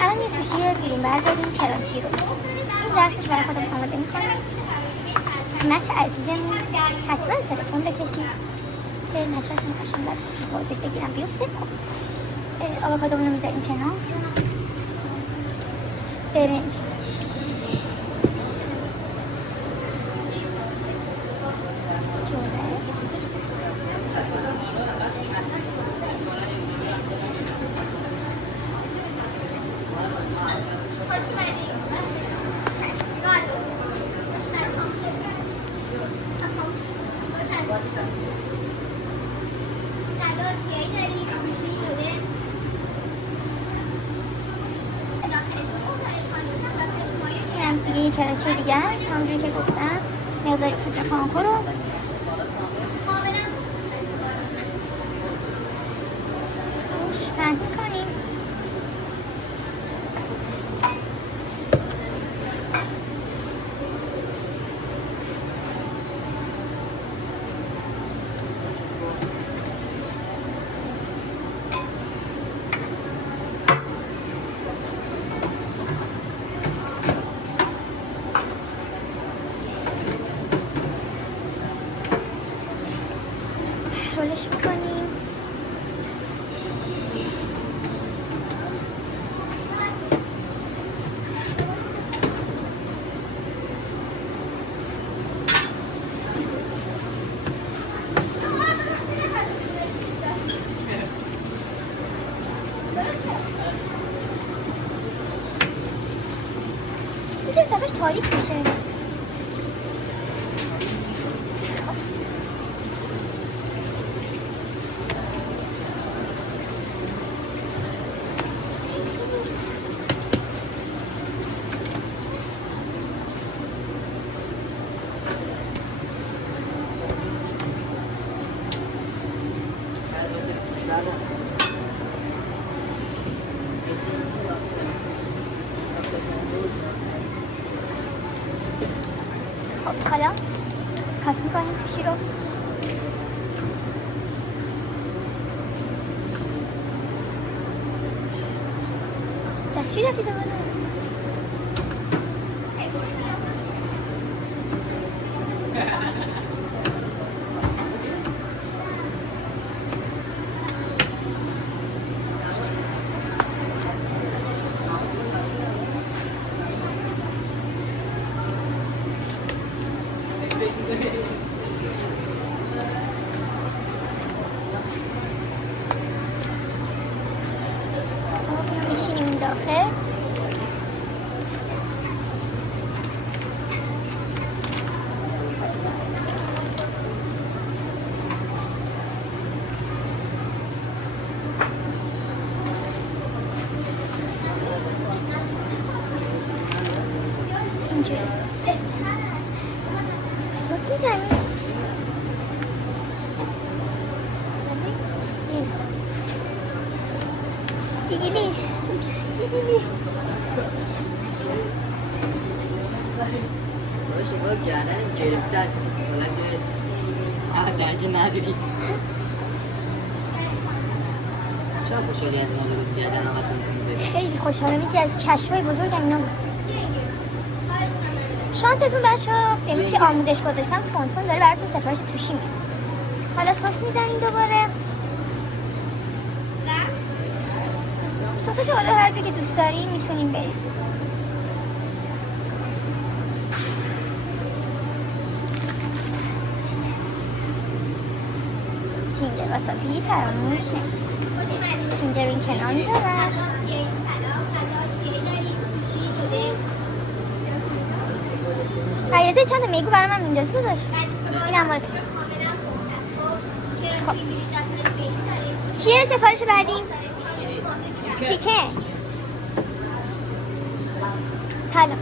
الان یه سوشی گریم برداریم کرانچی رو این ظرفش برای خودم آماده میکنم. مت عزیزمون حتما تلفن بکشید که نچه‌شون قشنگ از واضح بگیرم بیفته. آووکادومون رو میذاریم کنار. برنج دیگه کرانچی دیگه هست همونجوری که گفتم. مقداری پودر پانکو رو روش پهن کنیم. رولش میکنیم. این چه صفحش تاریک میشه. خب حالا کات میکنیم سوشی رو. دستشوی رفتی دوباره. میشینیم این داخل. اینجوری سس میزنیم. دیگیلی باشه باید گردن گرفته است حالت درجه نداری. چرا خوشحالی از اینا درست کردن آقاتون؟ خیلی خوشحالم که از کشفای بزرگم اینا بود. شانستون بچه‌ها امروز که آموزش گذاشتم تونتون داره براتون سفارش سوشی میاد. حالا سس میزنیم دوباره. سسش حالا هر جا که دوست دارین میتونین بریزین. جینجر واسابی فراموش نشه. جینجر این کنار میذارم. علیرضا چند میگو برای من میندازی داشت. اینم مال تو. خب چیه سفارش بعدیم؟ چیکن. سلام.